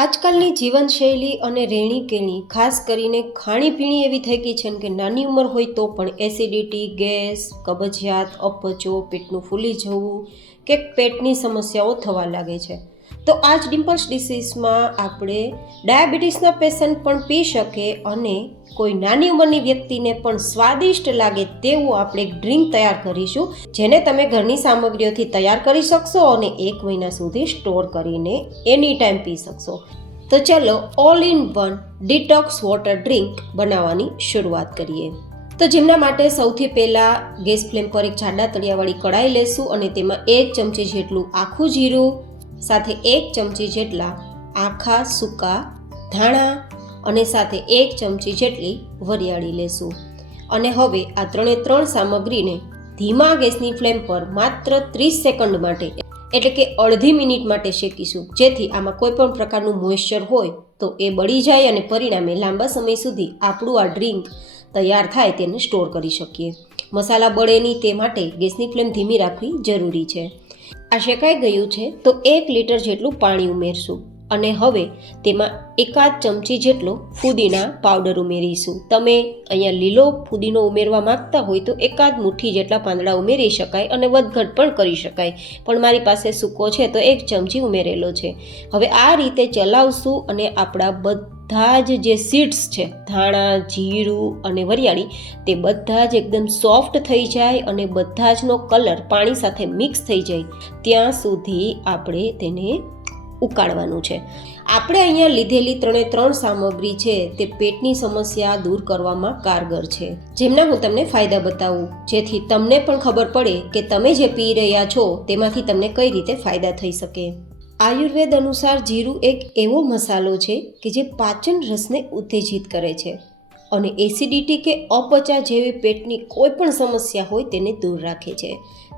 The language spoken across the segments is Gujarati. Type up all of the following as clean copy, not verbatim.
આજકાલની જીવનશૈલી અને રહેણીકરણી ખાસ કરીને ખાણીપીણી એવી થઈ ગઈ છે કે નાની ઉંમર હોય તો પણ એસિડિટી, ગેસ, કબજિયાત, અપચો, પેટનું ફૂલી જવું કે પેટની સમસ્યાઓ થવા લાગે છે. તો આ જ ડિમ્પલ્સ ડિસીઝમાં આપણે ડાયાબિટીસના પેશન્ટ પણ પી શકે અને કોઈ નાની ઉંમરની વ્યક્તિને પણ સ્વાદિષ્ટ લાગે તેવું આપણે એક ડ્રિંક તૈયાર કરીશું, જેને તમે ઘરની સામગ્રીઓથી તૈયાર કરી શકશો અને 1 મહિના સુધી સ્ટોર કરીને એની ટાઈમ પી શકશો. તો ચલો all in one detox water drink બનાવવાની શરૂઆત કરીએ. તો જેમના માટે સૌથી પહેલાં ગેસ ફ્લેમ પર એક જાડા તળિયાવાળી કઢાઈ લેશું અને તેમાં 1 ચમચી જેટલું આખું જીરું સાથે 1 ચમચી જેટલા આખા સૂકા ધાણા અને સાથે 1 ચમચી જેટલી વરિયાળી લેશું. અને હવે આ ત્રણ સામગ્રીને ધીમા ગેસની ફ્લેમ પર માત્ર 30 સેકન્ડ માટે એટલે કે અડધી મિનિટ માટે શેકીશું, જેથી આમાં કોઈ પણ પ્રકારનું મોઇશ્ચર હોય તો એ બળી જાય અને પરિણામે લાંબા સમય સુધી આપણું આ ડ્રિંક તૈયાર થાય તેને સ્ટોર કરી શકીએ. મસાલા બળે નહીં તે માટે ગેસની ફ્લેમ ધીમી રાખવી જરૂરી છે. આ શેકાઈ ગયું છે તો 1 લીટર જેટલું પાણી ઉમેરશું અને હવે તેમાં 1 ચમચી જેટલો ફુદીના પાવડર ઉમેરીશું. તમે અહીંયા લીલો ફુદીનો ઉમેરવા માંગતા હોય તો 1 મુઠ્ઠી જેટલા પાંદડા ઉમેરી શકાય અને વધઘટ પણ કરી શકાય, પણ મારી પાસે સૂકો છે તો 1 ચમચી ઉમેરેલો છે. હવે આ રીતે ચલાવશું અને આપણા બધા જ જે સીડ્સ છે, ધાણા, જીરું અને વરિયાળી, તે બધા જ એકદમ સોફ્ટ થઈ જાય અને બધા જનો કલર પાણી સાથે મિક્સ થઈ જાય ત્યાં સુધી આપણે તેને ઉકાળવાનું છે. આપણે અહીંયા લીધેલી 3 સામગ્રી છે તે પેટની સમસ્યા દૂર કરવામાં કારગર છે, જેમના હું તમને ફાયદા બતાવું, જેથી તમને પણ ખબર પડે કે તમે જે પી રહ્યા છો તેમાંથી તમને કઈ રીતે ફાયદા થઈ શકે. આયુર્વેદ અનુસાર જીરું એક એવો મસાલો છે કે જે પાચન રસને ઉત્તેજિત કરે છે અને એસિડિટી કે અપચા જેવી પેટની કોઈ પણ સમસ્યા હોય તેને દૂર રાખે છે,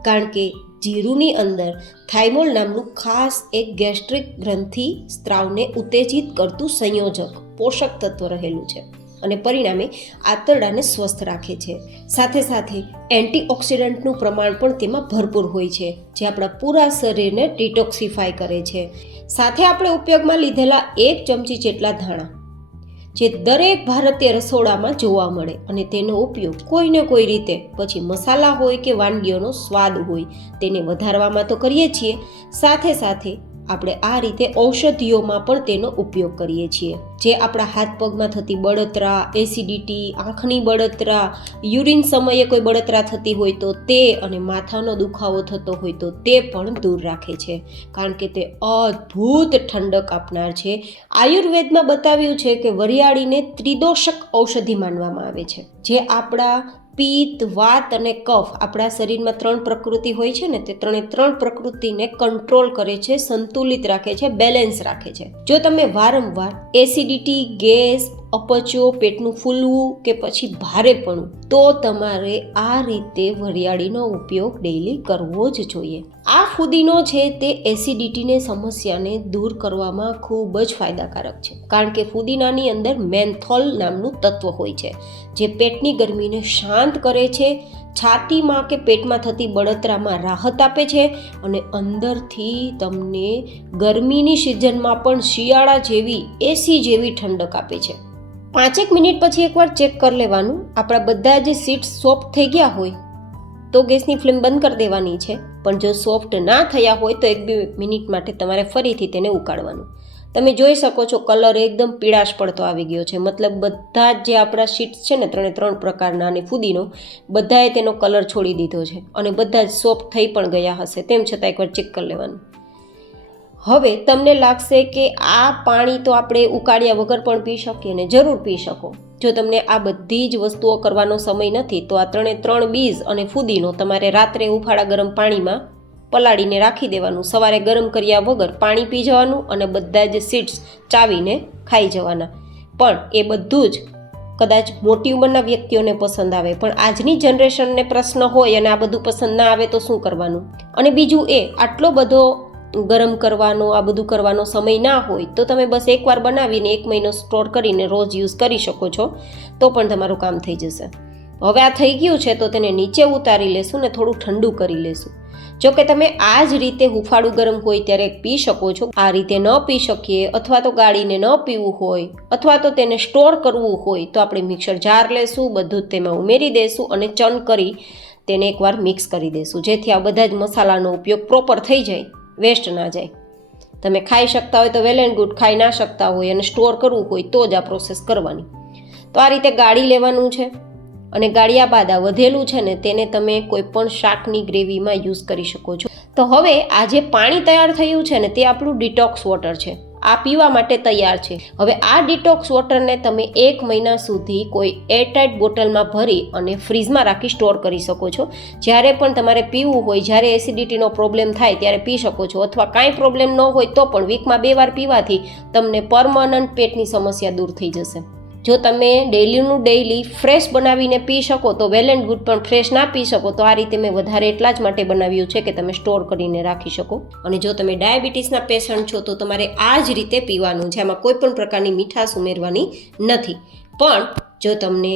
કારણ કે જીરુંની અંદર થાઇમોલ નામનું ખાસ એક ગેસ્ટ્રિક ગ્રંથિ સ્ત્રાવને ઉત્તેજિત કરતું સંયોજક પોષક તત્વ રહેલું છે અને પરિણામે આંતરડાને સ્વસ્થ રાખે છે. સાથે સાથે એન્ટીઓક્સિડન્ટનું પ્રમાણ પણ તેમાં ભરપૂર હોય છે, જે આપણા પૂરા શરીરને ડિટોક્સિફાય કરે છે. સાથે આપણે ઉપયોગમાં લીધેલા 1 ચમચી જેટલા ધાણા, જે દરેક ભારતીય રસોડામાં જોવા મળે અને તેનો ઉપયોગ કોઈને કોઈ રીતે, પછી મસાલા હોય કે વાનગીઓનો સ્વાદ હોય, તેને વધારવામાં તો કરીએ છીએ, સાથે સાથે આપણે આ રીતે ઔષધિઓમાં પણ તેનો ઉપયોગ કરીએ છીએ, જે આપણા હાથ પગમાં થતી બળતરા, એસિડિટી, આંખની બળતરા, યુરિન સમયે કોઈ બળતરા થતી હોય તો તે, અને માથાનો દુખાવો થતો હોય તો તે પણ દૂર રાખે છે, કારણ કે તે અદ્ભુત ઠંડક આપનાર છે. આયુર્વેદમાં બતાવ્યું છે કે વરિયાળીને ત્રિદોષક ઔષધિ માનવામાં આવે છે, જે આપણા પિત્ત, વાત અને કફ, આપણા શરીરમાં 3 પ્રકૃતિ હોય છે ને, તે 3 પ્રકૃતિને કંટ્રોલ કરે છે, સંતુલિત રાખે છે, બેલેન્સ રાખે છે. જો તમે વારંવાર એસિડિટી, ગેસ, અપચો, પેટનું ફૂલવું કે પછી ભારેપણું, તો તમારે આ રીતે વરિયાળીનો ઉપયોગ ડેઈલી કરવો જ જોઈએ. આ ફુદીનો છે તે એસિડિટીની સમસ્યાને દૂર કરવામાં ખૂબ જ ફાયદાકારક છે, કારણ કે ફુદીનાની અંદર મેન્થોલ નામનું તત્વ હોય છે, જે પેટની ગરમીને શાંત કરે છે, છાતીમાં કે પેટમાં થતી બળતરામાં રાહત આપે છે અને અંદરથી તમને ગરમીની સિઝનમાં પણ શિયાળા જેવી એસી જેવી ઠંડક આપે છે. 5 મિનિટ પછી એકવાર ચેક કરી લેવાનું. આપણા બધા જે સીડ્સ સોફ્ટ થઈ ગયા હોય તો ગેસની ફ્લેમ બંધ કરી દેવાની છે, પણ જો સોફ્ટ ના થયા હોય તો 1-2 મિનિટ માટે તમારે ફરીથી તેને ઉકાળવાનું. તમે જોઈ શકો છો કલર એકદમ પીળાશ પડતો આવી ગયો છે, મતલબ બધા જ જે આપણા શીટ્સ છે ને 3 પ્રકારના અને ફુદીનો, બધાએ તેનો કલર છોડી દીધો છે અને બધા જ સોફ્ટ થઈ પણ ગયા હશે. તેમ છતાં એકવાર ચેક કરી લેવાનું. હવે તમને લાગશે કે આ પાણી તો આપણે ઉકાળ્યા વગર પણ પી શકીએ ને, જરૂર પી શકો. જો તમને આ બધી જ વસ્તુઓ કરવાનો સમય નથી તો આ 3 બીજ અને ફુદીનો તમારે રાત્રે ઉફાળા ગરમ પાણીમાં પલાળીને રાખી દેવાનું, સવારે ગરમ કર્યા વગર પાણી પી જવાનું અને બધા જ સીડ્સ ચાવીને ખાઈ જવાના. પણ એ બધું જ કદાચ મોટી ઉંમરના વ્યક્તિઓને પસંદ આવે, પણ આજની જનરેશનને પ્રશ્ન હોય અને આ બધું પસંદ ના આવે તો શું કરવાનું? અને બીજું એ, આટલો બધો ગરમ કરવાનો, આ બધું કરવાનો સમય ના હોય તો તમે બસ એકવાર બનાવીને 1 મહિનો સ્ટોર કરીને રોજ યુઝ કરી શકો છો, તો પણ તમારું કામ થઈ જશે. હવે આ થઈ ગયું છે તો તેને નીચે ઉતારી લેશું ને થોડું ઠંડુ કરી લેશું. જો કે તમે આ જ રીતે હુંફાળું ગરમ હોય ત્યારે પી શકો છો. આ રીતે ન પી શકીએ અથવા તો ગાળીને ન પીવું હોય અથવા તો તેને સ્ટોર કરવું હોય તો આપણે મિક્સર જાર લેશું, બધું જ તેમાં ઉમેરી દઈશું અને ચર્ન કરી તેને એકવાર મિક્સ કરી દઈશું, જેથી આ બધા જ મસાલાનો ઉપયોગ પ્રોપર થઈ જાય, વેસ્ટ ના જાય. તમે ખાઈ શકતા હોય તો વેલ એન્ડ ગુડ, ખાઈ ના શકતા હોય અને સ્ટોર કરવું હોય તો જ આ પ્રોસેસ કરવાની. તો આ રીતે ગાળી લેવાનું છે અને ગાળ્યા બાદ આ વધેલું છે ને તેને તમે કોઈ પણ શાકની ગ્રેવીમાં યુઝ કરી શકો છો. તો હવે આ જે પાણી તૈયાર થયું છે ને તે આપણું ડિટોક્સ વોટર છે, આ પીવા માટે તૈયાર છે. હવે આ ડિટોક્સ વોટરને તમે 1 મહિના સુધી કોઈ એરટાઇટ બોટલમાં ભરી અને ફ્રીઝમાં રાખી સ્ટોર કરી શકો છો. જ્યારે પણ તમારે પીવું હોય, જ્યારે એસિડિટીનો પ્રોબ્લેમ થાય ત્યારે પી શકો છો, અથવા કાંઈ પ્રોબ્લેમ ન હોય તો પણ વીકમાં 2 વાર પીવાથી તમને પરમનન્ટ પેટની સમસ્યા દૂર થઈ જશે. જો તમે ડેઈલીનું ડેઈલી ફ્રેશ બનાવીને પી શકો તો વેલ એન્ડ ગુડ, પણ ફ્રેશ ના પી શકો તો આ રીતે મેં વધારે એટલા જ માટે બનાવ્યું છે કે તમે સ્ટોર કરીને રાખી શકો. અને જો તમે ડાયાબિટીસના પેશન્ટ છો તો તમારે આ જ રીતે પીવાનું છે, આમાં કોઈ પણ પ્રકારની મીઠાશ ઉમેરવાની નથી. પણ જો તમને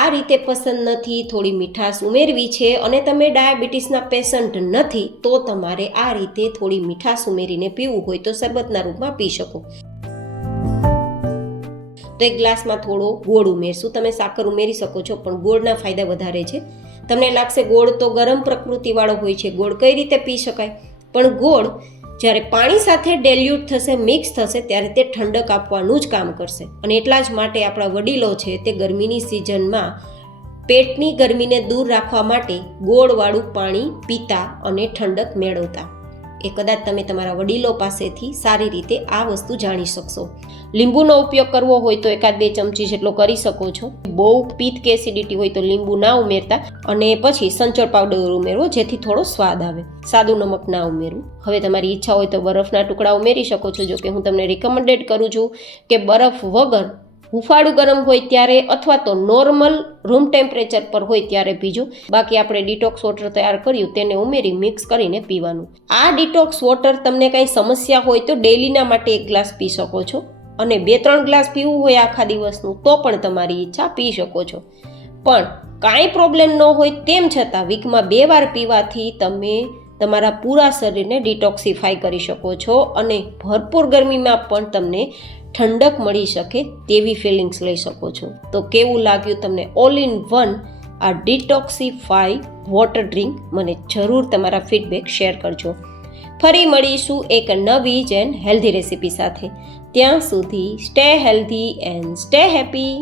આ રીતે પસંદ નથી, થોડી મીઠાશ ઉમેરવી છે અને તમે ડાયાબિટીસના પેશન્ટ નથી તો તમારે આ રીતે થોડી મીઠાશ ઉમેરીને પીવું હોય તો શરબતના રૂપમાં પી શકો. તો 1 ગ્લાસમાં થોડો ગોળ ઉમેરશું. તમે સાકર ઉમેરી શકો છો, પણ ગોળના ફાયદા વધારે છે. તમને લાગશે ગોળ તો ગરમ પ્રકૃતિવાળો હોય છે, ગોળ કઈ રીતે પી શકાય? પણ ગોળ જ્યારે પાણી સાથે ડેલ્યુટ થશે, મિક્સ થશે, ત્યારે તે ઠંડક આપવાનું જ કામ કરશે. અને એટલા જ માટે આપણા વડીલો છે તે ગરમીની સિઝનમાં પેટની ગરમીને દૂર રાખવા માટે ગોળવાળું પાણી પીતા અને ઠંડક મેળવતા. એ કદાચ તમે તમારા વડીલો પાસેથી સારી રીતે આ વસ્તુ જાણી શકશો. લીંબુનો ઉપયોગ કરવો હોય તો 1-2 ચમચી જેટલો કરી શકો છો. બહુ પિત્ત કે એસિડિટી હોય તો લીંબુ ના ઉમેરતા અને પછી સંચળ પાવડર ઉમેરવો, જેથી થોડો સ્વાદ આવે. સાદું નમક ના ઉમેરવું. હવે તમારી ઈચ્છા હોય તો બરફના ટુકડા ઉમેરી શકો છો. જો કે હું તમને રિકમેન્ડેડ કરું છું કે બરફ વગર હુંફાળું ગરમ હોય ત્યારે અથવા તો નોર્મલ રૂમ ટેમ્પરેચર પર હોય ત્યારે પીજો. બાકી આપણે ડિટોક્સ વોટર તૈયાર કર્યું તેને ઉમેરી મિક્સ કરીને પીવાનું. આ ડિટોક્સ વોટર તમને કાંઈ સમસ્યા હોય તો ડેઈલીના માટે 1 ગ્લાસ પી શકો છો અને 2-3 ગ્લાસ પીવું હોય આખા દિવસનું તો પણ તમારી ઈચ્છા પી શકો છો. પણ કાંઈ પ્રોબ્લેમ ન હોય તેમ છતાં વીકમાં 2 વાર પીવાથી તમે તમારા પૂરા શરીરને ડિટોક્સિફાય કરી શકો છો અને ભરપૂર ગરમીમાં પણ તમને ઠંડક મળી શકે તેવી ફિલિંગ્સ લઈ શકો છો. તો કેવું લાગ્યું તમને ઓલ ઇન વન આ ડિટોક્સિફાઈ વોટર ડ્રિંક? મને જરૂર તમારા ફીડબેક શેર કરજો. ફરી મળીશું એક નવી જ એન્ડ હેલ્ધી રેસીપી સાથે. ત્યાં સુધી stay healthy and stay happy.